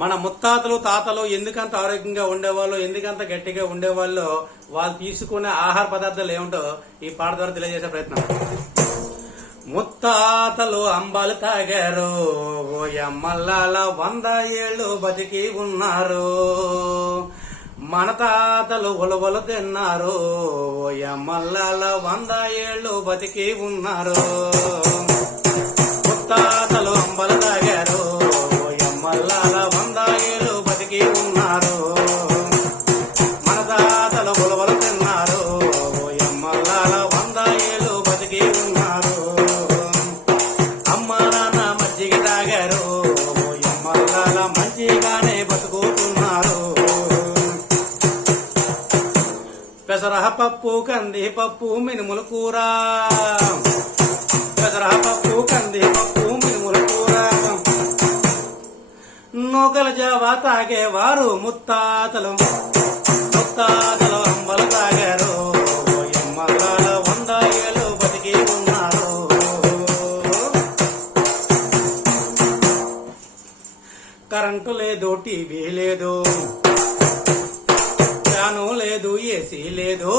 మన ముత్తాతలు తాతలు ఎందుకంత ఆరోగ్యంగా ఉండేవాళ్ళు, ఎందుకంత గట్టిగా ఉండేవాళ్ళు, వాళ్ళు తీసుకునే ఆహార పదార్థాలు ఏమిటో ఈ పాట ద్వారా తెలియజేసే ప్రయత్నం. ముత్తాతలు అంబాలు తాగారు, ఓ యమ్మల్లాల 100 ఏళ్ళు బతికి ఉన్నారు. మన తాతలు ఉలవలు తిన్నారు, ఓ యమ్మల్లాల 100 ఏళ్ళు బతికి ఉన్నారు. ముత్తాతలు అంబలు తాగారు, ఓ యమ్మల్లాల 100 ఏళ్ళు బతికి ఉన్నారు. మన తాతలు ఉలవలు తిన్నారు, ఓ యమ్మల్లాల 100 ఏళ్ళు బతికి ఉన్నారు. అమ్మ నాన్న మజ్జిగ తాగారు, ఓ యమ్మల్లాల మంచిగానే బతుకుతున్నారు. పెసరపప్పు కందిపప్పు మినుముల కూర, పెసరపప్పు కందిపప్పు మినుముల కూర, నూకల జావా తాగేవారు ముత్తాతలు. ముత్తాతలు అంబలు తాగారు, యమ్మల్లాల 100 ఏళ్ళు బతికి ఉన్నారు. కరెంటు లేదు, టీవీ లేదు, ఫ్యాను లేదు, ఏసీ లేదు.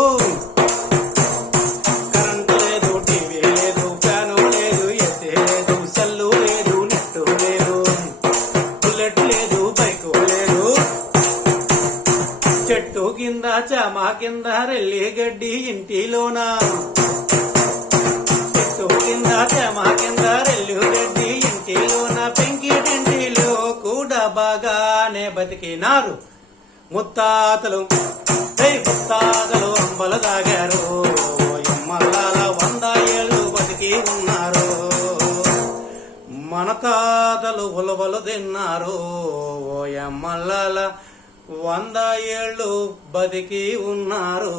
కరెంటు లేదు, టీవీ లేదు, ఫ్యాను లేదు, ఏసీ లేదు, సెల్లు లేదు, నెట్టు లేదు, బుల్లెట్ లేదు, బైకు లేదు. చెట్టు కింద చామ కింద రెల్లి గడ్డి ఇంటిలోన, చెట్టు కింద చామ కింద రెల్లి గడ్డి ఇంటిలోన, పెంకిటింటిలో కూడా బాగానే బతికినారు ముత్తాతలు. ముత్తాతలు అంబలు తాగారు, యమ్మల్లాల 100 ఏళ్ళు బతికి ఉన్నారు. మన తాతలు ఉలవలు తిన్నారు, ఓ యమ్మల్లాల 100 ఏళ్ళు బతికి ఉన్నారు.